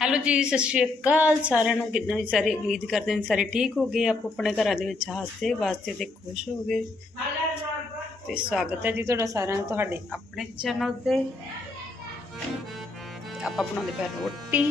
Hello ਜੀ, ਸਤਿ ਸ਼੍ਰੀ ਅਕਾਲ ਸਾਰਿਆਂ ਨੂੰ। ਕਿੰਨਾ ਵੀ ਸਾਰੇ ਉਮੀਦ ਕਰਦੇ ਨੇ ਸਾਰੇ ਠੀਕ ਹੋ ਗਏ। ਆਪੋ ਆਪਣੇ ਘਰਾਂ ਦੇ ਵਿੱਚ ਹਾਸਤੇ ਵਾਸਤੇ ਤੇ ਖੁਸ਼ ਹੋ ਗਏ। ਤੇ ਸਵਾਗਤ ਹੈ ਜੀ ਤੁਹਾਡਾ ਸਾਰਿਆਂ ਨੂੰ ਤੁਹਾਡੇ ਆਪਣੇ ਚੈਨਲ ਤੇ। ਆਪਾਂ ਬਣਾਉਂਦੇ ਪਏ ਰੋਟੀ।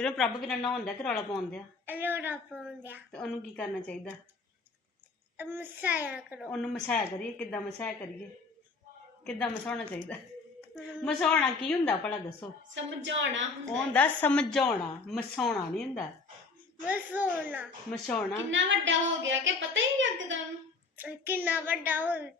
ਇਹਨੂੰ ਪ੍ਰਭ ਵੀ ਨਾ ਹੁੰਦਾ ਕਿ ਰੌਲਾ ਪਾਉਂਦੇ ਆ। ਲੋੜਾ ਪਾਉਂਦਿਆ ਤੇ ਉਹਨੂੰ ਕੀ ਕਰਨਾ ਚਾਹੀਦਾ? ਮਸਾਇਆ ਕਰੋ। ਉਹਨੂੰ ਮਸਾਇਆ ਕਰੀਏ ਕਿੱਦਾਂ ਮਸਾਇਆ ਕਰੀਏ? ਕਿੱਦਾਂ ਮਸਾਉਣਾ ਚਾਹੀਦਾ? ਮਸਾਉਣਾ ਕੀ ਹੁੰਦਾ ਭਲਾ ਦੱਸੋ? ਸਮਝਾਉਣਾ ਉਹ ਹੁੰਦਾ ਸਮਝਾਉਣਾ ਮਸਾਉਣਾ ਨਹੀਂ ਹੁੰਦਾ। ਮਸੋਣਾ ਮਸਾਉਣਾ। ਕਿੰਨਾ ਵੱਡਾ ਹੋ ਗਿਆ ਕਿ ਪਤਾ ਹੀ ਨਹੀਂ ਲੱਗਦਾ ਉਹਨੂੰ। ਕਿੰਨਾ ਵੱਡਾ ਹੋ ਗਿਆ।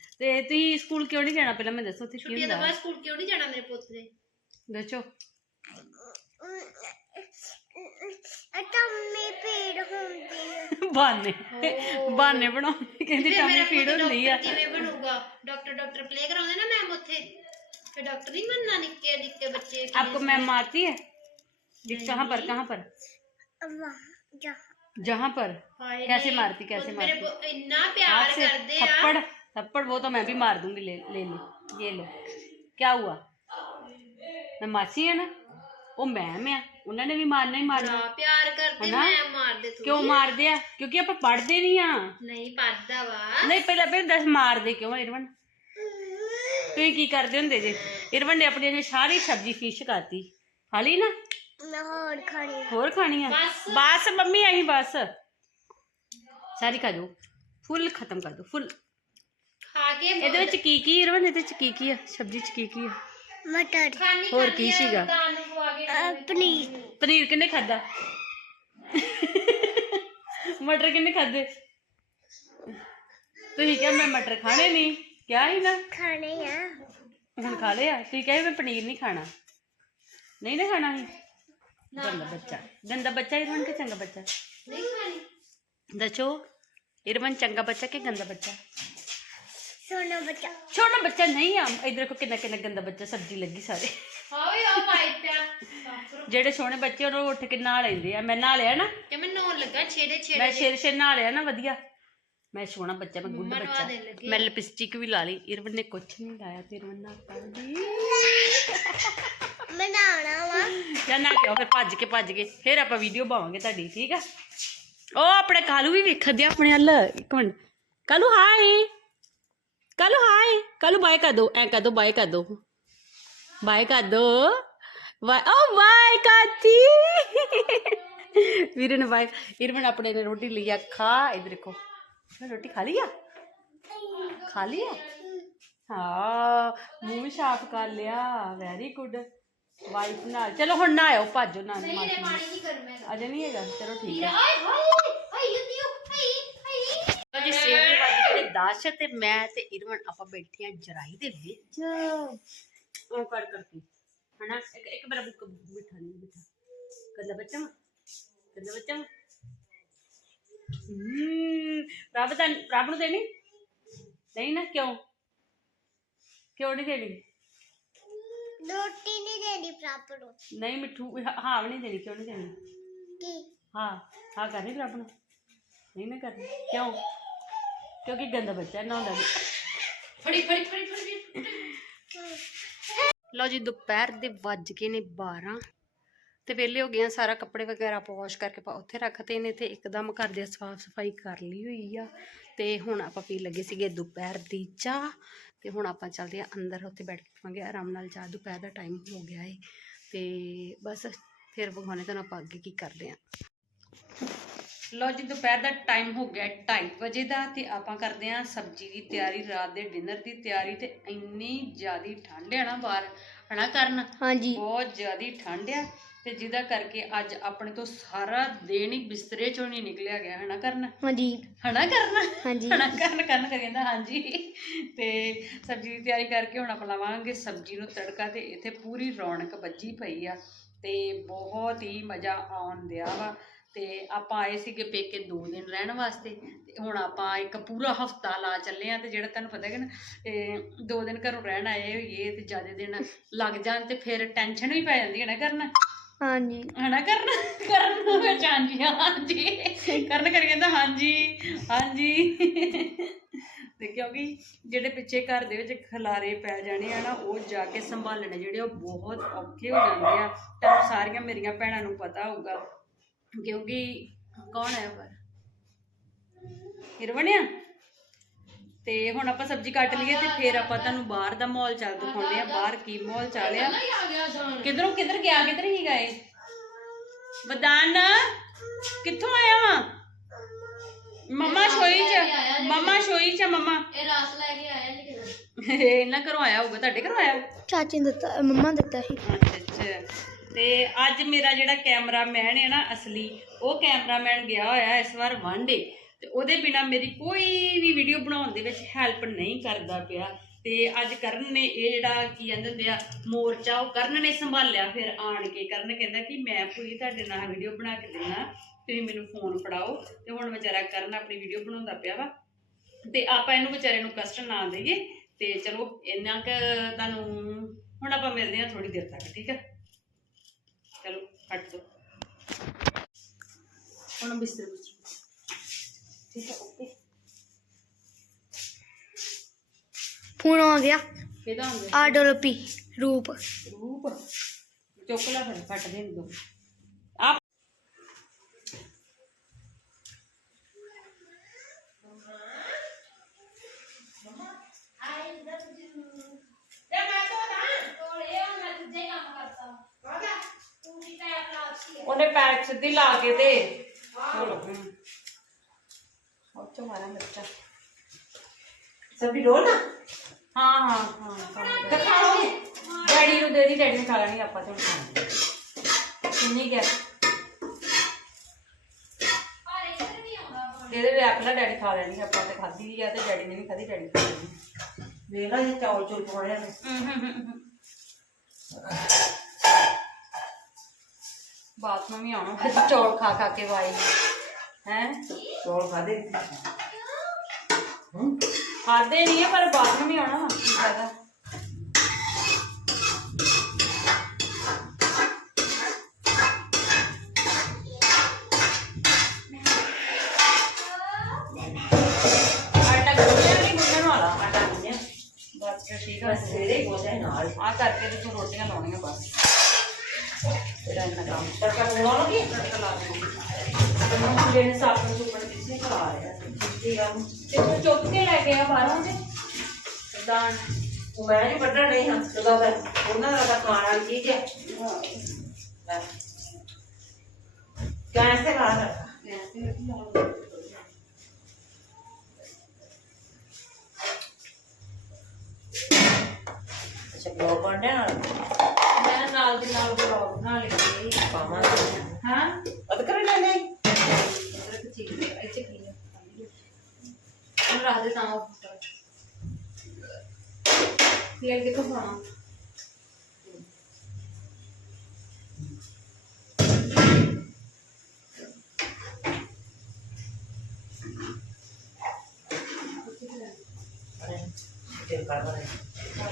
ਤੇ ਤੁਸੀਂ ਸਕੂਲ ਕਿਉਂ ਨਹੀਂ ਜਾਣਾ ਪਹਿਲਾਂ ਮੈਂ ਦੱਸੋ ਤੇ ਕੀ ਹੁੰਦਾ स्कूल क्यों नहीं जाना मेरे पुत्र ने ਦੱਸੋ ਟੰਮੇ ਪੀੜ ਹੁੰਦੀ ਹੈ ਬਾਨੇ ਬਾਨੇ ਬਣਾਉਂਦੇ ਕਹਿੰਦੀ ਟਾਮੀ ਪੀੜ ਹੁੰਦੀ ਆ ਕਿਵੇਂ ਬਣੂਗਾ ਡਾਕਟਰ ਡਾਕਟਰ ਪਲੇ ਕਰਾਉਂਦੇ ਨਾ ਮੈਮ ਉੱਥੇ ਫਿਰ ਡਾਕਟਰ ਨਹੀਂ ਬਣਨਾ ਨਿੱਕੇ ਨਿੱਕੇ ਬੱਚੇ आपको मैम मारती है दिख कहाँ पर कहाँ पर जहाँ पर ਹਾਏ कैसे ਨੀ, मारती कैसे ਉਹ ਮੇਰੇ मारती ਬ- ਇੰਨਾ हाथ ਪਿਆਰ से ਕਰਦੇ ਆ थप्पड़ थप्पड़ वो तो मैं भी मार दूंगी ले ले लो ये लो क्या हुआ मैं मासी है ना वो मैम है उन्होंने भी मारना ही मारना ਹਾਂ, ਪਿਆਰ ਕਰਦੇ ਹਨਾ? ਮੈਂ ਮਾਰਦੇ ਤੂੰ ਕਿਉਂ ਮਾਰਦੇ ਆ ਕਿਉਂਕਿ ਆਪਾਂ ਪੜ੍ਹਦੇ ਨਹੀਂ ਆ ਨਹੀਂ ਪੜਦਾ ਵਾ ਨਹੀਂ ਪਹਿਲਾਂ ਪਹਿਲਾਂ ਦੱਸ ਮਾਰਦੇ ਕਿਉਂ ਆ ਇਰਵਨ ਤੁਸੀਂ ਕੀ ਕਰਦੇ ਹੁੰਦੇ ਜੇ ਇਰਵਨ ਨੇ ਆਪਣੀ ਅਜੇ ਸਾਰੀ ਸਬਜ਼ੀ ਫਿਸ਼ ਖਾਤੀ ਖਾ ਲਈ ਨਾ ਮੈਂ ਹੋਰ ਖਾਣੀ ਹੋਰ ਖਾਣੀ ਆ ਬਸ। ਬਸ ਮੰਮੀ ਆਈ ਬਸ ਸਾਰੀ ਖਾ ਦੋ ਫੁੱਲ ਖਤਮ ਕਰ ਦੋ ਫੁੱਲ ਖਾ ਕੇ ਇਹਦੇ ਵਿੱਚ ਕੀ ਕੀ ਇਰਵਨ ਇਹਦੇ ਵਿੱਚ ਕੀ ਕੀ ਆ? ਸਬਜ਼ੀ ਚ ਕੀ ਕੀ ਆ? ਮਟਰ। ਖਾਣੀ ਹੋਰ ਕੀ ਸੀਗਾ? ਦਾਲ ਨੂੰ ਖਵਾ ਕੇ ਪਨੀਰ। ਪਨੀਰ ਕਿੰਨੇ ਖਾਦਾ ਮਟਰ ਕਿੰਨੇ ਖਾਦੇ ਤੁਸੀਂ ਕਿਹਾ ਮੈਂ ਮਟਰ ਖਾਣੇ ਨਹੀਂ। ਕਿਹਾ ਹੀ ਨਾ? ਖਾਣੇ ਆ। ਹੁਣ ਖਾ ਲਿਆ ਤੁਸੀਂ ਕਹੇ ਮੈਂ ਪਨੀਰ ਨਹੀਂ ਖਾਣਾ। ਨਹੀਂ ਨਾ ਖਾਣਾ ਹੀ ਗੰਦਾ ਬੱਚਾ। ਗੰਦਾ ਬੱਚਾ ਇਰਵਨ ਕਿ ਚੰਗਾ ਬੱਚਾ? ਨਹੀਂ ਖਾਣੀ। ਦੱਸੋ। ਇਰਵਨ ਚੰਗਾ ਬੱਚਾ ਕਿ ਗੰਦਾ ਬੱਚਾ? ਸੋਨਾ ਬੱਚਾ ਛੋਟਾ ਬੱਚਾ ਨਹੀਂ ਆ ਇਧਰ ਕੋ ਕਿੰਨਾ ਕਿੰਨਾ ਗੰਦਾ ਬੱਚਾ ਸਬਜ਼ੀ ਲੱਗੀ ਸਾਰੇ ਹਾਏ ਆ ਵਾਈਟ ਪਿਆ ਜਿਹੜੇ ਸੋਹਣੇ ਬੱਚੇ ਉਹਨਾਂ ਉੱਠ ਕੇ ਨਹਾ ਲੈਂਦੇ ਆ ਮੈਂ ਨਹਾ ਲਿਆ ਨਾ ਕਿ ਮੈਂ ਨੋਨ ਲੱਗਾ ਛੇੜੇ ਛੇੜੇ ਮੈਂ ਸ਼ੇਰ ਸ਼ੇਰ ਨਹਾ ਲਿਆ ਨਾ ਵਧੀਆ ਮੈਂ ਸੋਹਣਾ ਬੱਚਾ ਮੈਂ ਗੁੱਡ ਮੰਮਾ ਨਵਾ ਬੱਚਾ ਦੇਣ ਲੱਗੀ ਮੈਂ ਲਿਪਸਟਿਕ ਵੀ ਲਾ ਲਈ ਇਰਵਨ ਨੇ ਕੁਛ ਨਹੀਂ ਲਾਇਆ ਤੇ ਇਰਵਨ ਨਾ ਪਾਉਂਦੀ ਮੈਂ ਨਾਣਾ ਵਾ ਜਾਂ ਨਾ ਕਿਉਂ ਫਿਰ ਭੱਜ ਕੇ ਭੱਜ ਕੇ ਫਿਰ ਆਪਾਂ ਵੀਡੀਓ ਪਾਵਾਂਗੇ ਤੁਹਾਡੀ ਠੀਕ ਆ ਉਹ ਆਪਣੇ ਕਾਲੂ ਵੀ ਵੇਖਦੇ ਆ ਆਪਣੇ ਹੱਲ ਇੱਕ minute Kalu hi Kalu hi Kalu bye ਕਰ ਦੋ ਐ ਕਰ ਦੋ ਬਾਏ ਕਰ ਦੋ ਬਾਏ ਕਰ ਦੋ ਵਾਏ ਓ ਬਾਏ ਕਾਤੀ ਵੀਰੇ ਨੇ ਬਾਏ ਇਰਵਨ ਆਪਣੇ ਨੇ ਰੋਟੀ ਲਈ ਆ ਖਾ ਇਧਰ ਦੇਖੋ ਮੈਂ ਰੋਟੀ ਖਾ ਲਈ ਆ ਖਾ ਲਿਆ ਹਾਂ ਮੂੰਹ ਵੀ ਸਾਫ਼ ਕਰ ਲਿਆ ਵੈਰੀ ਗੁੱਡ ਵਾਈਫ ਨਾਲ ਚਲੋ ਹੁਣ ਨਾ ਆਇਓ ਭਾਜੋ ਨਾ ਨਹੀਂ ਅਜੇ ਸੇਬ ਦੇ ਵੱਜ ਗਏ 10 ਤੇ ਮੈਂ ਤੇ ਇਰਵਨ ਆਪਾਂ ਬੈਠੇ ਆ ਜਰਾਈ ਦੇ ਵਿੱਚ। ਉਹ ਕਰ ਕਰਕੇ ਹਨਾ? ਇੱਕ ਇੱਕ ਮੇਰਾ ਬੁੱਕ ਬਿਠਾ ਨਹੀਂ ਬਿਠਾ। ਕੱਲਾ ਬੱਚਾ? ਕੱਲਾ ਬੱਚਾ? ਹੂੰ ਰੱਬ ਤਾਂ ਰੱਬ ਨੂੰ ਦੇਣੀ? ਨਹੀਂ ਨਾ ਕਿਉਂ? ਕਿਉਂ ਨਹੀਂ ਦੇਣੀ? ਰੋਟੀ ਨਹੀਂ ਦੇਣੀ ਪ੍ਰਾਪਰ ਨੂੰ। ਨਹੀਂ ਮਿੱਠੂ ਹਾਂ ਵੀ ਨਹੀਂ ਦੇਣੀ ਕਿਉਂ ਨਹੀਂ ਦੇਣੀ? ਕੀ? ਹਾਂ ਹਾਂ ਕਰਨੀ ਰੱਬ ਨੂੰ? ਨਹੀਂ ਨਾ ਕਰਨੀ ਕਿਉਂ? ਕਿਉਂਕਿ ਗੰਦਾ ਬੱਚਾ ਨਾ ਹੁੰਦਾ ਫੜੀ ਫੜੀ ਫੜੀ ਫੜੀ ਲਓ ਜੀ ਦੁਪਹਿਰ ਦੇ ਵੱਜ ਗਏ ਨੇ 12 ਤੇ ਵਿਹਲੇ ਹੋ ਗਏ ਆ ਸਾਰਾ ਕੱਪੜੇ ਵਗੈਰਾ ਆਪਾਂ ਵਾਸ਼ ਕਰਕੇ ਆਪਾਂ ਉੱਥੇ ਰੱਖਤੇ ਨੇ ਤੇ ਇੱਕਦਮ ਘਰ ਦੇ ਸਾਫ਼ ਸਫ਼ਾਈ ਕਰ ਲਈ ਹੋਈ ਆ। ਤੇ ਹੁਣ ਆਪਾਂ ਪੀ ਲੱਗੇ ਸੀਗੇ ਦੁਪਹਿਰ ਦੀ ਚਾਹ। ਤੇ ਹੁਣ ਆਪਾਂ ਚੱਲਦੇ ਆ ਅੰਦਰ ਉੱਥੇ ਬੈਠ ਕੇ ਪੀਵਾਂਗੇ ਆਰਾਮ ਨਾਲ ਚਾਹ। ਦੁਪਹਿਰ ਦਾ ਟਾਈਮ ਹੋ ਗਿਆ ਏ। ਤੇ ਬਸ ਫਿਰ ਵਿਖਾਉਣੇ ਤੁਹਾਨੂੰ ਆਪਾਂ ਅੱਗੇ ਕੀ ਕਰਦੇ ਆ। ਲਓ ਜੀ ਦੁਪਹਿਰ ਦਾ ਟਾਈਮ ਹੋ ਗਿਆ 2:30 ਵਜੇ ਦਾ ਤੇ ਆਪਾਂ ਕਰਦੇ ਆਂ ਸਬਜ਼ੀ ਦੀ ਤਿਆਰੀ ਰਾਤ ਦੇ ਡਿਨਰ ਦੀ ਤਿਆਰੀ ਤੇ ਇੰਨੀ ਜ਼ਿਆਦੀ ਠੰਡ ਹੈ ਨਾ ਬਾਹਰ ਹਨਾ ਕਰਨ? ਹਾਂਜੀ। ਬਹੁਤ ਜ਼ਿਆਦੀ ਠੰਡ ਆ ਤੇ ਜਿਹਦਾ ਕਰਕੇ ਅੱਜ ਆਪਣੇ ਤੋਂ ਸਾਰਾ ਦਿਨ ਹੀ ਬਿਸਤਰੇ ਚੋਂ ਨਹੀਂ ਨਿਕਲਿਆ ਗਿਆ ਹਨਾ ਕਰਨ? ਹਾਂਜੀ। ਹਨਾ ਕਰਨ? ਹਾਂਜੀ। ਹਨਾ ਕਰਨ ਕਰਨ ਕਰੀ ਜਾਂਦਾ ਹਾਂਜੀ। ਤੇ ਸਬਜ਼ੀ ਦੀ ਤਿਆਰੀ ਕਰਕੇ ਹੁਣ ਆਪਾਂ ਲਾਵਾਂਗੇ ਸਬਜ਼ੀ ਨੂੰ ਤੜਕਾ ਤੇ ਇੱਥੇ ਪੂਰੀ ਰੌਣਕ ਵੱਜੀ ਪਈ ਆ ਤੇ ਬਹੁਤ ਹੀ ਮਜ਼ਾ ਆਉਣ ਦਿਆ ਵਾ। ਤੇ ਆਪਾਂ ਆਏ ਸੀਗੇ ਪੇਕੇ ਦੋ ਦਿਨ ਰਹਿਣ ਵਾਸਤੇ ਤੇ ਹੁਣ ਆਪਾਂ ਇੱਕ ਪੂਰਾ ਹਫਤਾ ਲਾ ਚੱਲੇ ਆ ਤੇ ਜਿਹੜਾ ਤੁਹਾਨੂੰ ਪਤਾ ਹੈ ਕਿ ਨਾ ਇਹ ਦੋ ਦਿਨ ਘਰੋਂ ਰਹਿਣ ਆਏ ਹੋਈਏ ਤੇ ਜ਼ਿਆਦਾ ਦਿਨ ਲੱਗ ਜਾਣ ਤੇ ਫਿਰ ਟੈਨਸ਼ਨ ਵੀ ਪੈ ਜਾਂਦੀ ਹੈ ਨਾ ਕਰਨ? ਹਾਂਜੀ। ਹਨਾ ਕਰਨ? ਕਰਨ ਨੂੰ ਵਿੱਚ ਹਾਂਜੀ ਹਾਂਜੀ। ਕਰਨ ਕਰੀ ਕਹਿੰਦਾ ਹਾਂਜੀ ਹਾਂਜੀ। ਤੇ ਕਿਉਂਕਿ ਜਿਹੜੇ ਪਿੱਛੇ ਘਰ ਦੇ ਵਿੱਚ ਖਲਾਰੇ ਪੈ ਜਾਣੇ ਆ ਨਾ ਉਹ ਜਾ ਕੇ ਸੰਭਾਲਣੇ ਜਿਹੜੇ ਉਹ ਬਹੁਤ ਔਖੇ ਹੋ ਜਾਂਦੇ ਆ। ਤੁਹਾਨੂੰ ਸਾਰੀਆਂ ਮੇਰੀਆਂ ਭੈਣਾਂ ਨੂੰ ਪਤਾ ਹੋਊਗਾ। ਕਿਉਂਕਿ ਕੌਣ ਹੈ ਪਰ? ਹਿਰਵਣਿਆ? ਤੇ ਹੁਣ ਆਪਾਂ ਸਬਜ਼ੀ ਕੱਟ ਲਈਏ ਤੇ ਫਿਰ ਆਪਾਂ ਤੁਹਾਨੂੰ ਬਾਹਰ ਦਾ ਮਾਹੌਲ ਚੱਲ ਦਿਖਾਉਂਦੇ ਆ ਬਾਹਰ ਕੀ ਮਾਹੌਲ ਚੱਲਿਆ ਕਿਧਰੋਂ ਕਿਧਰ ਗਿਆ ਕਿਧਰ ਹੀ ਗਏ? ਬਦਾਨ ਕਿੱਥੋਂ ਆਇਆ ਵਾ? ਮਮਾ ਸ਼ੋਈ ਚ ਮਮਾ ਸ਼ੋਈ ਚ ਮਮਾ। ਇਹ ਰਸ ਲੈ ਕੇ ਆਇਆ ਜੀ ਕਿਦੋਂ ਇਹਨਾਂ ਘਰੋਂ ਆਇਆ ਹੋਊਗਾ ਤੁਹਾਡੇ ਘਰੋਂ ਆਇਆ? ਚਾਚੀ ਨੇ ਦਿੱਤਾ ਮੰਮਾ ਨੇ ਦਿੱਤਾ ਸੀ। ਅੱਛਾ ਅੱਛਾ। ਤੇ ਅੱਜ ਮੇਰਾ ਜਿਹੜਾ ਕੈਮਰਾਮੈਨ ਹੈ ਨਾ ਅਸਲੀ, ਉਹ ਕੈਮਰਾਮੈਨ ਗਿਆ ਹੋਇਆ ਇਸ ਵਾਰ ਵਾਂਡੇ ਤੇ ਉਹਦੇ ਬਿਨਾ ਮੇਰੀ ਕੋਈ ਵੀ ਵੀਡੀਓ ਬਣਾਉਣ ਦੇ ਵਿੱਚ ਹੈਲਪ ਨਹੀਂ ਕਰਦਾ ਪਿਆ। ਤੇ ਅੱਜ ਕਰਨ ਨੇ ਇਹ ਜਿਹੜਾ ਕੀ ਕਹਿੰਦੇ ਹੁੰਦੇ ਆ, ਮੋਰਚਾ, ਉਹ ਕਰਨ ਨੇ ਸੰਭਾਲਿਆ, ਫਿਰ ਆਣ ਕੇ ਕਰਨ ਕਹਿੰਦਾ ਕਿ ਮੈਂ ਪੂਰੀ ਤੁਹਾਡੇ ਨਾਲ ਵੀਡੀਓ ਬਣਾ ਕੇ ਦੇਣਾ, ਤੁਸੀਂ ਮੈਨੂੰ ਫੋਨ ਫੜਾਓ ਤੇ ਹੁਣ ਵਿਚਾਰਾ ਕਰਨ ਆਪਣੀ ਵੀਡੀਓ ਬਣਾਉਂਦਾ ਪਿਆ ਵਾ। ਤੇ ਆਪਾਂ ਇਹਨੂੰ ਵਿਚਾਰੇ ਨੂੰ ਕਸ਼ਟ ਨਾ ਦੇਈਏ ਤੇ ਚਲੋ ਇੰਨਾ ਕੁ ਤੁਹਾਨੂੰ, ਹੁਣ ਆਪਾਂ ਮਿਲਦੇ ਹਾਂ ਥੋੜੀ ਦੇਰ ਤੱਕ, ਠੀਕ ਹੈ? ਚਲੋ ਕੱਟ ਦੋ ਹੁਣ ਬਿਸਤਰ ਬਿਸਤਰ ਠੀਕ ਹੈ ਓਕੇ। ਫੋਨ ਆ ਗਿਆ। ਕਿਹਦਾ ਹੁੰਦਾ ਆਡੋਲਪੀ ਰੂਪ ਰੂਪ। ਚੁੱਕ ਲੈ ਫਿਰ ਕੱਟ ਦੇ ਦੋ ਉਹਨੇ ਪੈਰ ਸਿੱਧੀ ਲਾ ਕੇ ਤੇ। ਉਹ ਚੋ ਮਾਰਾ ਬੱਚਾ। ਸਬਜ਼ੀ ਡੋਲ ਨਾ? ਹਾਂ ਹਾਂ ਡੈਡੀ ਨੂੰ ਦੇ ਦੀ ਡੈਡੀ ਨੇ ਖਾ ਲੈਣੀ ਆਪਾਂ ਤੇ ਕਿੰਨੀ ਗਿਆ ਦੇ ਦੇ ਰੱਖ ਲੈ ਡੈਡੀ ਖਾ ਲੈਣੀ ਆਪਾਂ ਤੇ ਖਾਧੀ ਆ ਤੇ ਡੈਡੀ ਨੇ ਨਹੀਂ ਖਾਧੀ ਡੈਡੀ ਖਾ ਲੈਣੀ। ਵੇਖ ਲੈ ਜੇ ਚੌਲ ਚੁਲ ਪਾਉਣੇ ਨੇ ਬਾਤ ਨੂੰ ਵੀ ਆਉਣਾ ਚੌਲ ਖਾ ਖਾ ਕੇ ਵਾਈ ਹੈ ਚੌਲ ਖਾਦੇ ਹੂੰ ਖਾਦੇ ਨਹੀਂ ਆ ਪਰ ਬਾਤ ਨੂੰ ਵੀ ਆਉਣਾ ਕੀ ਫਾਇਦਾ ਆਟਾ ਗੁੰਨਿਆ ਨਹੀਂ ਗੁੰਨਣ ਵਾਲਾ ਆਟਾ ਗੁੰਨਿਆ এটা একটা কাম তরকা তো বড় লাগে তরকা লাগে हम लेने साबुन सुबन किसने करा रहे हैं हम चुप के ले गया बारह से दान मैं नहीं पढ़ना नहीं हम तो बस ਉਹਨਾਂ ਦਾ ਖਾਣ ਵਾਲੀ ਚੀਜ਼ ਹੈ ਗੈਸ ਤੇ ਖਾ ਸਕਦਾ ਗੈਸ ਤੇ ਖਾ ਅੱਛਾ ਬਲੌਗ ਬਣਨੇ ਨਾਲ ਦੀ ਨਾਲ ਬਲੌਗ ਬਣਾ ਲਈ ਪਾਵਾਂਗੇ ਹਾਂ? ਅਦ ਕਰ ਲੈ ਲੈ ਅਦਰਕ ਚੀਜ਼ ਇੱਥੇ ਕੀ ਹੈ ਹੁਣ ਰਾਤ ਦੇ ਤਾਂ ਤੇਲ ਕਿੱਥੋਂ ਪਾਣਾ ਤੇਲ ਕਰ ਬਣਾ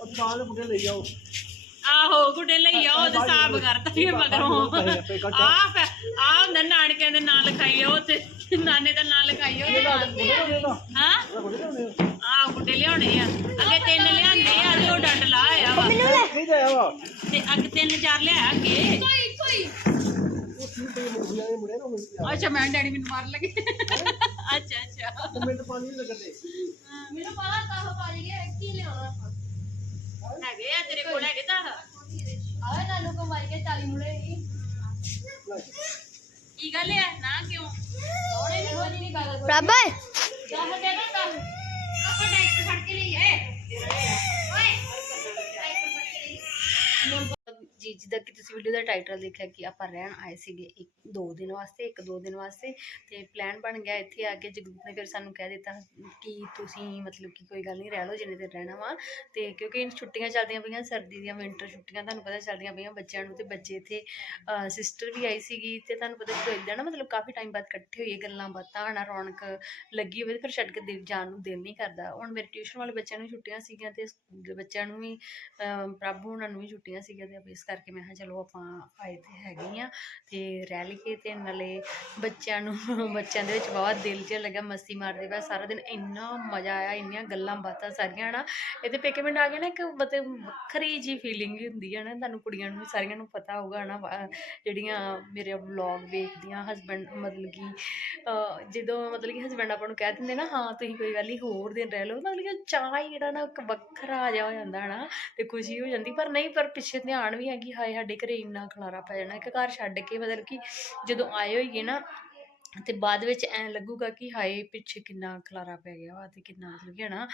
ਉਹ ਦੁਕਾਨ ਦੇ ਮੁੰਡੇ ਲਈ ਜਾਓ ਆਹੋ ਗੁੱਡੇ ਲਈ ਆਓ ਤੇ ਸਾਬ ਕਰਤਾ ਵੀ ਮਗਰੋਂ। ਆ। ਆ ਹੁੰਦਾ ਨਾਨਕਿਆਂ ਦੇ ਨਾਂ ਲਿਖਾਈ ਉਹ ਤੇ ਨਾਨੇ ਦਾ ਨਾਂ ਲਿਖਾਈ ਉਹ ਹਾਂ ਆ ਗੁੱਡੇ ਲਿਆਉਣੇ ਆ। ਅੱਗੇ ਤਿੰਨ ਲਿਆਂਦੇ ਆ ਤੇ ਉਹ ਡੰਡ ਲਾ। ਆਇਆ ਵਾ ਨਹੀਂ ਜਾਇਆ ਵਾ। ਤੇ ਅੱਗੇ ਤਿੰਨ ਚਾਰ ਲਿਆਇਆ ਅੱਗੇ। ਕੋਈ ਕੋਈ ਉਹ ਸੀ ਤੇ ਮੁੰਡਿਆਂ ਦੇ ਮੁੰਡੇ ਨੂੰ ਅੱਛਾ ਮੈਂ ਡੈਡੀ ਮੈਨੂੰ ਮਾਰ ਲੱਗੇ ਅੱਛਾ ਅੱਛਾ ਮਿੰਟ ਪਾਣੀ ਨਹੀਂ ਲੱਗਦੇ ਮੈਨੂੰ ਪਤਾ ਤਾਂ ਪਾ ਲਿਆ ਕੀ ਲਿਆਉਣਾ ਹੈਗੇ ਆ ਤੇਰੇ ਕੋਲ ਹੈਗੇ ਤਾਂ ਆਏ ਨਾਨੂ ਕੋ ਮਾਰ ਕੇ 40 ਮੁੜੇ ਹੀ ਕੀ ਗੱਲ ਆ ਨਾ ਕਿਉਂ ਉਹਨੇ ਵੀ ਕੋਈ ਨਹੀਂ ਗੱਲ ਪ੍ਰਭ ਜਾ ਮੈਂ ਕਹਿੰਦਾ ਤਾਂ ਆਪਾਂ ਡਾਈਟ ਫੜ ਕੇ ਲਈ ਹੈ ਓਏ ਡਾਈਟ ਫੜ ਕੇ ਲਈ ਜੀ, ਜਿੱਦਾਂ ਕਿ ਤੁਸੀਂ ਵੀਡੀਓ ਦਾ ਟਾਈਟਲ ਦੇਖਿਆ ਕਿ ਆਪਾਂ ਰਹਿਣ ਆਏ ਸੀਗੇ ਇੱਕ, ਦੋ ਦਿਨ ਵਾਸਤੇ, ਇੱਕ, ਦੋ ਦਿਨ ਵਾਸਤੇ ਤੇ ਪਲਾਨ ਬਣ ਗਿਆ ਇੱਥੇ ਆ ਕੇ ਜਗਰੂਪ ਨੇ ਫਿਰ ਸਾਨੂੰ ਕਹਿ ਦਿੱਤਾ ਕਿ ਤੁਸੀਂ ਮਤਲਬ ਕਿ ਕੋਈ ਗੱਲ ਨਹੀਂ ਰਹਿ ਲਓ, ਜਿੰਨੇ ਦਿਨ ਰਹਿਣਾ ਵਾ ਤੇ ਕਿਉਂਕਿ ਛੁੱਟੀਆਂ ਚੱਲਦੀਆਂ ਪਈਆਂ, ਸਰਦੀ ਦੀਆਂ ਵਿੰਟਰ ਛੁੱਟੀਆਂ, ਤੁਹਾਨੂੰ ਪਤਾ ਚੱਲਦੀਆਂ ਪਈਆਂ ਬੱਚਿਆਂ ਨੂੰ ਤੇ ਬੱਚੇ ਇੱਥੇ ਸਿਸਟਰ ਵੀ ਆਈ ਸੀਗੀ ਤੇ ਤੁਹਾਨੂੰ ਪਤਾ ਜਦੋਂ ਇਦਾਂ ਨਾ ਮਤਲਬ ਕਾਫੀ ਟਾਈਮ ਬਾਅਦ ਇਕੱਠੇ ਹੋਈਏ, ਗੱਲਾਂ ਬਾਤਾਂ ਹਨਾ ਰੌਣਕ ਲੱਗੀ ਹੋਵੇ ਤੇ ਫਿਰ ਛੱਡ ਕੇ ਦਿਲ ਜਾਣ ਨੂੰ ਦਿਲ ਨਹੀਂ ਕਰਦਾ। ਹੁਣ ਮੇਰੇ ਟਿਊਸ਼ਨ ਵਾਲੇ ਬੱਚਿਆਂ ਨੂੰ ਛੁੱਟੀਆਂ ਸੀਗੀਆਂ ਤੇ ਸਕੂਲ ਦੇ ਬੱਚਿਆਂ ਨੂੰ ਵੀ ਪ੍ਰਭੂ ਉਹਨਾਂ ਨੂੰ ਵੀ ਛੁੱਟੀਆਂ ਸੀਗੀਆਂ ਤੇ ਇਸ ਕਰਕੇ ਕਰਕੇ ਮੈਂ ਕਿਹਾ ਚਲੋ ਆਪਾਂ ਆਏ ਤੇ ਹੈਗੇ ਆ ਤੇ ਰਹਿ ਲਈਏ ਤੇ ਨਾਲੇ ਬੱਚਿਆਂ ਨੂੰ ਬੱਚਿਆਂ ਦੇ ਵਿੱਚ ਬਹੁਤ ਦਿਲ ਜਿਹਾ ਲੱਗਾ ਮਸਤੀ ਮਾਰਦੇ ਪਏ ਸਾਰਾ ਦਿਨ ਇੰਨਾ ਮਜ਼ਾ ਆਇਆ, ਇੰਨੀਆਂ ਗੱਲਾਂ ਬਾਤਾਂ ਸਾਰੀਆਂ ਨਾ ਇਹਦੇ ਪੇਕੇ ਪਿੰਡ ਆ ਕੇ ਨਾ, ਇੱਕ ਮਤਲਬ ਵੱਖਰੀ ਜੀ ਫੀਲਿੰਗ ਹੁੰਦੀ ਹੈ ਨਾ ਤੁਹਾਨੂੰ ਕੁੜੀਆਂ ਨੂੰ ਵੀ ਸਾਰੀਆਂ ਨੂੰ ਪਤਾ ਹੋਊਗਾ ਨਾ ਜਿਹੜੀਆਂ ਮੇਰੇ ਵਲੌਗ ਵੇਖਦੀਆਂ ਹਸਬੈਂਡ ਮਤਲਬ ਕਿ ਜਦੋਂ ਮਤਲਬ ਕਿ ਹਸਬੈਂਡ ਆਪਾਂ ਨੂੰ ਕਹਿ ਦਿੰਦੇ ਨਾ, ਹਾਂ, ਤੁਸੀਂ ਕੋਈ ਗੱਲ ਨਹੀਂ, ਹੋਰ ਦਿਨ ਰਹਿ ਲਓ। ਮਤਲਬ ਕਿ ਚਾਹ ਹੀ ਜਿਹੜਾ ਨਾ ਇੱਕ ਵੱਖਰਾ ਜਿਹਾ ਹੋ ਜਾਂਦਾ ਨਾ ਤੇ ਖੁਸ਼ੀ ਹੋ ਜਾਂਦੀ, ਪਰ ਨਹੀਂ, ਪਰ ਪਿੱਛੇ ਧਿਆਨ ਵੀ ਹੈਗੀ ਕਿ ਹਾਏ ਸਾਡੇ ਘਰੇ ਇੰਨਾ ਖਲਾਰਾ ਪੈ ਜਾਣਾ, ਇੱਕ ਘਰ ਛੱਡ ਕੇ ਮਤਲਬ ਕਿ ਜਦੋਂ ਆਏ ਹੋਈਏ ਨਾ ਤੇ ਬਾਅਦ ਵਿੱਚ ਐਂ ਲੱਗੂਗਾ ਕਿ ਹਾਏ ਪਿੱਛੇ ਕਿੰਨਾ ਖਲਾਰਾ ਪੈ ਗਿਆ ਵਾ ਤੇ ਕਿੰਨਾ ਮਤਲਬ ਕਿ ਹੈ ਨਾ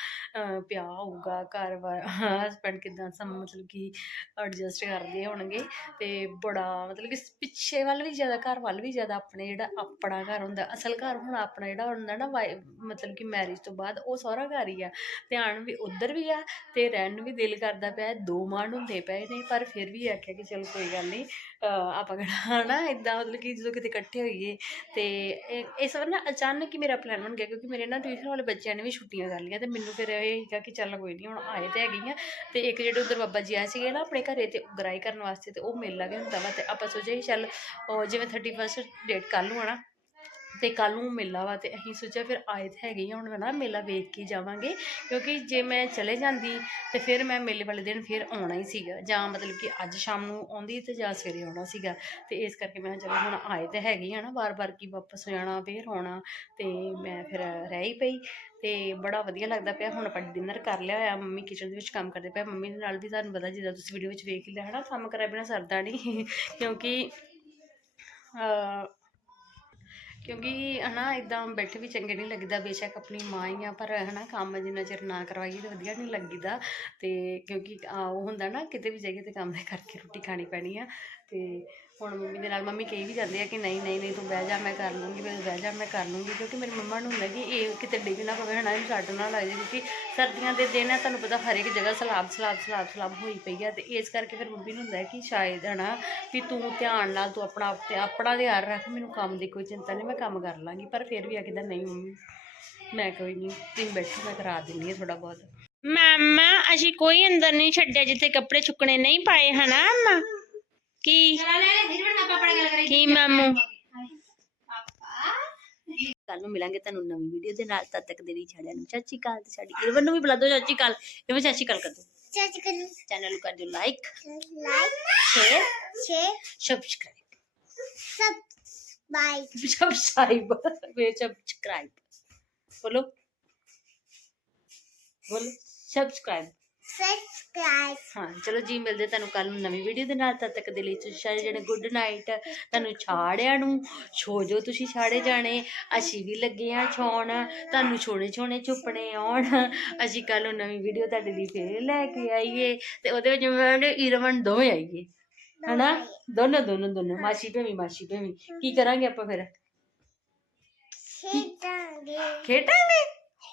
ਪਿਆ ਹੋਊਗਾ ਘਰ ਵਾਰ ਹਸਬੈਂਡ ਕਿਦਾਂ ਸਮ ਮਤਲਬ ਕਿ ਐਡਜਸਟ ਕਰਦੇ ਹੋਣਗੇ ਤੇ ਬੜਾ ਮਤਲਬ ਕਿ ਪਿੱਛੇ ਵੱਲ ਵੀ ਜ਼ਿਆਦਾ, ਘਰ ਵੱਲ ਵੀ ਜ਼ਿਆਦਾ ਆਪਣੇ ਜਿਹੜਾ ਆਪਣਾ ਘਰ ਹੁੰਦਾ, ਅਸਲ ਘਰ ਹੁਣ ਆਪਣਾ ਜਿਹੜਾ ਹੁੰਦਾ ਨਾ ਵਾਈ- ਮਤਲਬ ਕਿ ਮੈਰਿਜ ਤੋਂ ਬਾਅਦ ਉਹ ਸਹੁਰਾ ਘਰ ਹੀ ਆ। ਧਿਆਨ ਵੀ ਉਧਰ ਵੀ ਆ ਤੇ ਰਹਿਣ ਨੂੰ ਵੀ ਦਿਲ ਕਰਦਾ ਪਿਆ, ਦੋ ਮਨ ਹੁੰਦੇ ਪਏ ਨੇ, ਪਰ ਫਿਰ ਵੀ ਆਖਿਆ ਕਿ ਚਲ ਕੋਈ ਗੱਲ ਨਹੀਂ ਆਪਾਂ ਕਿਹੜਾ ਨਾ ਇਦਾਂ ਮਤਲਬ ਕਿ ਜਦੋਂ ਕਿਤੇ ਇਕੱਠੇ ਹੋਈਏ ਤੇ ਇਸ ਵਾਰ ਨਾ ਅਚਾਨਕ ਹੀ ਮੇਰਾ ਪਲਾਨ ਬਣ ਗਿਆ ਕਿਉਂਕਿ ਮੇਰੇ ਨਾ ਟਿਊਸ਼ਨ ਵਾਲੇ ਬੱਚਿਆਂ ਨੇ ਵੀ ਛੁੱਟੀਆਂ ਕਰ ਲਈਆਂ ਤੇ ਮੈਨੂੰ ਫਿਰ ਇਹ ਸੀਗਾ ਕਿ ਚੱਲ ਕੋਈ ਨਹੀਂ ਹੁਣ ਆਏ ਤੇ ਹੈਗੇ ਹੀ ਆ ਤੇ ਇੱਕ ਜਿਹੜੇ ਉਧਰ ਬਾਬਾ ਜੀ ਆਏ ਸੀਗੇ ਨਾ ਆਪਣੇ ਘਰੇ ਤੇ ਗਰਾਈ ਕਰਨ ਵਾਸਤੇ ਤੇ ਉਹ ਮੇਲਾ ਵੀ ਹੁੰਦਾ ਵਾ ਤੇ ਆਪਾਂ ਸੋਚਿਆ ਸੀ ਚੱਲ ਉਹ ਜਿਵੇਂ 31 ਡੇਟ ਕੱਲ੍ਹ ਨੂੰ ਆ ਨਾ ਤੇ ਕੱਲ ਨੂੰ ਮੇਲਾ ਵਾ ਤੇ ਅਸੀਂ ਸੋਚਿਆ ਫਿਰ ਆਏ ਤੇ ਹੈਗੇ ਹੀ ਆ, ਹੁਣ ਨਾ ਮੇਲਾ ਵੇਖ ਕੇ ਜਾਵਾਂਗੇ। ਕਿਉਂਕਿ ਜੇ ਮੈਂ ਚਲੇ ਜਾਂਦੀ ਤੇ ਫਿਰ ਮੈਂ ਮੇਲੇ ਵਾਲੇ ਦਿਨ ਫਿਰ ਆਉਣਾ ਹੀ ਸੀਗਾ ਜਾਂ ਮਤਲਬ ਕਿ ਅੱਜ ਸ਼ਾਮ ਨੂੰ ਆਉਂਦੀ ਤੇ ਜਾਂ ਸਵੇਰੇ ਆਉਣਾ ਸੀਗਾ। ਤੇ ਇਸ ਕਰਕੇ ਮੈਂ ਕਿਹਾ ਚਲੋ ਹੁਣ ਆਏ ਤੇ ਹੈਗੇ ਹੀ ਆ ਨਾ ਵਾਰ-ਵਾਰ ਕੀ ਵਾਪਸ ਜਾਣਾ ਫਿਰ ਆਉਣਾ ਤੇ ਮੈਂ ਫਿਰ ਰਹਿ ਹੀ ਪਈ ਤੇ ਬੜਾ ਵਧੀਆ ਲੱਗਦਾ ਪਿਆ। ਹੁਣ ਆਪਾਂ ਡਿਨਰ ਕਰ ਲਿਆ ਹੋਇਆ ਮੰਮੀ ਕਿਚਨ ਦੇ ਵਿੱਚ ਕੰਮ ਕਰਦੇ ਪਿਆ ਮੰਮੀ ਦੇ ਨਾਲ ਵੀ ਤੁਹਾਨੂੰ ਪਤਾ ਜਿੱਦਾਂ ਤੁਸੀਂ ਵੀਡੀਓ ਵਿੱਚ ਵੇਖ ਲਿਆ ਹੈ ਨਾ ਕੰਮ ਕਰਿਆ ਬਿਨਾ ਸਰਦਾ ਨਹੀਂ ਕਿਉਂਕਿ ਕਿਉਂਕਿ ਹਨਾ ਇਦਾਂ ਬੈਠੇ ਵੀ ਚੰਗੇ ਨਹੀਂ ਲੱਗਦਾ, ਬੇਸ਼ੱਕ ਆਪਣੀ ਮਾਂ ਹੀ ਆ, ਪਰ ਹਨਾ, ਕੰਮ ਜਿੰਨਾ ਚਿਰ ਨਾ ਕਰਵਾਈਏ ਤਾਂ ਵਧੀਆ ਨਹੀਂ ਲੱਗੀਦਾ। ਤੇ ਕਿਉਂਕਿ ਉਹ ਹੁੰਦਾ ਨਾ, ਕਿਤੇ ਵੀ ਜਾਈਏ ਤੇ ਕੰਮ ਦੇ ਕਰਕੇ ਰੋਟੀ ਖਾਣੀ ਪੈਣੀ ਆ। ਤੇ ਹੁਣ ਮੰਮੀ ਦੇ ਨਾਲ ਮੰਮੀ ਕਹੀ ਵੀ ਜਾਂਦੇ ਆ ਕਿ ਨਹੀਂ ਨਹੀਂ ਨਹੀਂ ਤੂੰ ਬਹਿ ਜਾ, ਮੈਂ ਕਰ ਲੂੰਗੀ, ਮੈਂ ਬਹਿ ਜਾ, ਮੈਂ ਕਰ ਲੂੰਗੀ, ਕਿਉਂਕਿ ਮੇਰੀ ਮੰਮਾ ਨੂੰ ਹੁੰਦਾ ਕਿ ਇਹ ਕਿਤੇ ਡਿੱਗ ਨਾ ਪਵੇ, ਹਨਾ, ਇਹਨੂੰ ਛੱਡ ਨਾ ਲੱਗ ਜਾਏ, ਕਿਉਂਕਿ ਸਰਦੀਆਂ ਦੇ ਦਿਨ ਆ, ਤੁਹਾਨੂੰ ਪਤਾ ਹਰ ਇੱਕ ਜਗ੍ਹਾ ਸਲਾਬ ਸਲਾਬ ਸਲਾਬ ਸਲਾਬ ਹੋਈ ਪਈ ਆ, ਤੇ ਇਸ ਕਰਕੇ ਫਿਰ ਮੰਮੀ ਨੂੰ ਹੁੰਦਾ ਕਿ ਸ਼ਾਇਦ, ਹਨਾ, ਵੀ ਤੂੰ ਧਿਆਨ ਨਾਲ, ਤੂੰ ਆਪਣਾ ਆਪ ਤੇ ਆਪਣਾ ਧਿਆਨ ਰੱਖ, ਮੈਨੂੰ ਕੰਮ ਦੀ ਕੋਈ ਚਿੰਤਾ ਨਹੀਂ, ਮੈਂ ਕੰਮ ਕਰ ਲਾਂਗੀ, ਪਰ ਫਿਰ ਵੀ ਆਖਦਾ ਨਹੀਂ ਮੰਮੀ। ਮੈਂ ਕੋਈ ਨਹੀਂ, ਤੁਸੀਂ ਬੈਠੋ, ਮੈਂ ਕਰਾ ਦਿੰਨੀ ਆ ਥੋੜਾ ਬਹੁਤ। ਮਾਮਾ, ਅਸੀਂ ਕੋਈ ਅੰਦਰ ਨਹੀਂ ਛੱਡਿਆ, ਜਿੱਥੇ ਕੱਪੜੇ ਚੁੱਕਣੇ ਨਹੀਂ ਪਾਏ, ਹਨਾ ਅੰਮਾ ਪਾਪਾ ਨਾਲ ਗੱਲ ਕਰਾਂਗੇ ਕੀ ਮਾਮੂ ਪਾਪਾ ਕੱਲ ਨੂੰ ਮਿਲਾਂਗੇ ਤੁਹਾਨੂੰ ਨਵੀਂ ਵੀਡੀਓ ਦੇ ਨਾਲ, ਤਦ ਤੱਕ ਦੇਰੀ ਛੜਿਆ ਨੂੰ ਚਾਚੀ ਕਾਲ ਤੇ ਸਾਡੀ ਇਰਵਨ ਨੂੰ ਵੀ ਬੁਲਾ ਦਿਓ ਚਾਚੀ ਕਾਲ ਇਰਵਨ ਚਾਚੀ ਕਾਲ ਕਰ ਦਿਓ। ਚਾਚੀ ਕਰ ਚੈਨਲ ਨੂੰ ਕਰ ਦਿਓ like like share share subscribe ਸਬ ਬਾਈ ਸਬਸਕ੍ਰਾਈਬ ਵੇ ਸਬਸਕ੍ਰਾਈਬ ਬੋਲੋ। ਬੋਲੋ ਸਬਸਕ੍ਰਾਈਬ ਸਬਸਕ੍ਰਾਈਬ ਹਾਂ ਚਲੋ ਜੀ ਮਿਲਦੇ ਤੁਹਾਨੂੰ ਕੱਲ ਨੂੰ ਨਵੀਂ ਵੀਡੀਓ ਦੇ ਨਾਲ। ਤਦ ਤੱਕ ਦੇ ਲਈ ਤੁਸੀਂ ਸਾਰੇ ਜਣੇ ਗੁੱਡ ਨਾਈਟ ਤੁਹਾਨੂੰ ਛਾੜਿਆਂ ਨੂੰ ਛੋ ਜੋ ਤੁਸੀਂ ਛਾੜੇ ਜਾਣੇ। ਅਸੀਂ ਵੀ ਲੱਗੇ ਆ ਛੋਣ ਤੁਹਾਨੂੰ ਛੋਣੇ ਛੋਣੇ ਚੁੱਪਣੇ ਆਉਣ। ਅਸੀਂ ਕੱਲ ਨੂੰ ਨਵੀਂ ਵੀਡੀਓ ਤੁਹਾਡੇ ਲਈ ਫੇਰ ਲੈ ਕੇ ਆਈਏ। ਤੇ ਉਹਦੇ ਵਿੱਚ ਮੈਂ ਤੇ ਈਰਵਨ ਦੋਵੇਂ ਆਈਏ। ਹਨਾ? ਦੋਨੋਂ ਦੋਨੋਂ ਦੋਨੋਂ। ਮਾਸੀ ਭੇਵੀ ਮਾਸੀ ਭੇਵੀ ਕੀ ਕਰਾਂਗੇ ਆਪਾਂ ਫਿਰ? ਖੇਡਾਂਗੇ। ਖੇਡਾਂਗੇ?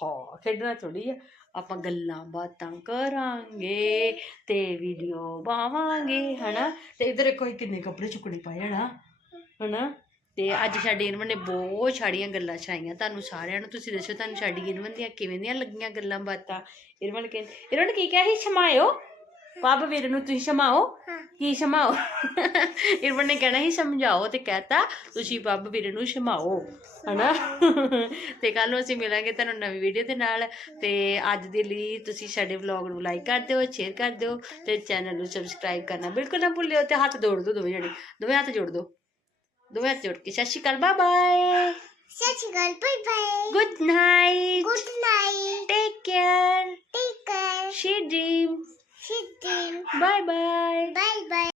ਹਾਂ ਖੇਡਣਾ ਥੋੜੀ ਆ। ਆਪਾਂ ਗੱਲਾਂ ਬਾਤਾਂ ਕਰਾਂਗੇ ਤੇ ਵੀਡੀਓ ਪਾਵਾਂਗੇ, ਹਨਾ? ਤੇ ਇਧਰ ਦੇਖੋ ਇਹ ਕਿੰਨੇ ਕੱਪੜੇ ਚੁੱਕਣੇ ਪਏ ਹਨਾ ਹਨਾ? ਤੇ ਅੱਜ ਸਾਡੀ ਇਰਮਨ ਨੇ ਬਹੁਤ ਸਾਰੀਆਂ ਗੱਲਾਂ ਛਾਈਆਂ, ਤੁਹਾਨੂੰ ਸਾਰਿਆਂ ਨੂੰ ਤੁਸੀਂ ਦੱਸੋ, ਤੁਹਾਨੂੰ ਸਾਡੀ ਇਰਮਨ ਦੀਆਂ ਕਿਵੇਂ ਦੀਆਂ ਲੱਗੀਆਂ ਗੱਲਾਂ ਬਾਤਾਂ? ਇਰਮਨ ਕਹਿੰਦੇ ਇਰਮਨ ਕੀ ਕਿਹਾ ਸੀ? ਛਮਾਇਓ? ਪਾਪ ਵੀਰ ਨੂੰ ਤੁਸੀਂ ਛਮਾਓ ਕੀ ਛਮਾਓ ਇਰਮਨ ਨੇ ਕਹਿਣਾ ਸੀ ਸਮਝਾਓ ਤੇ ਕਹਤਾ ਤੁਸੀਂ ਪੱਬ ਵੀਰ ਨੂੰ ਛਮਾਓ ਹਨਾ? ਤੇ ਕੱਲ ਨੂੰ ਅਸੀਂ ਮਿਲਾਂਗੇ ਤੁਹਾਨੂੰ ਨਵੀਂ ਵੀਡੀਓ ਦੇ ਨਾਲ। ਤੇ ਅੱਜ ਦੇ ਲਈ ਤੁਸੀਂ ਸਾਡੇ ਵਲੌਗ ਨੂੰ ਲਾਈਕ ਕਰ ਦਿਓ ਸ਼ੇਅਰ ਕਰ ਦਿਓ ਤੇ ਚੈਨਲ ਨੂੰ ਸਬਸਕ੍ਰਾਈਬ ਕਰਨਾ ਬਿਲਕੁਲ ਨਾ ਭੁੱਲਿਓ ਤੇ ਹੱਥ ਜੋੜ ਦਿਓ ਦੋਵੇਂ ਜਣੇ। ਦੋਵੇਂ ਹੱਥ ਜੋੜ ਦਿਓ। ਦੋਵੇਂ ਹੱਥ ਜੋੜ ਕੇ। ਸਤਿ ਸ਼੍ਰੀ ਅਕਾਲ ਬਾਏ ਬਾਏ ਸੱਚੀ ਗੱਲ bye bye good night good night take care take care sweet dream ਸਿੱਧੀ ਬਾਏ ਬਾਏ ਬਾਈ ਬਾਈ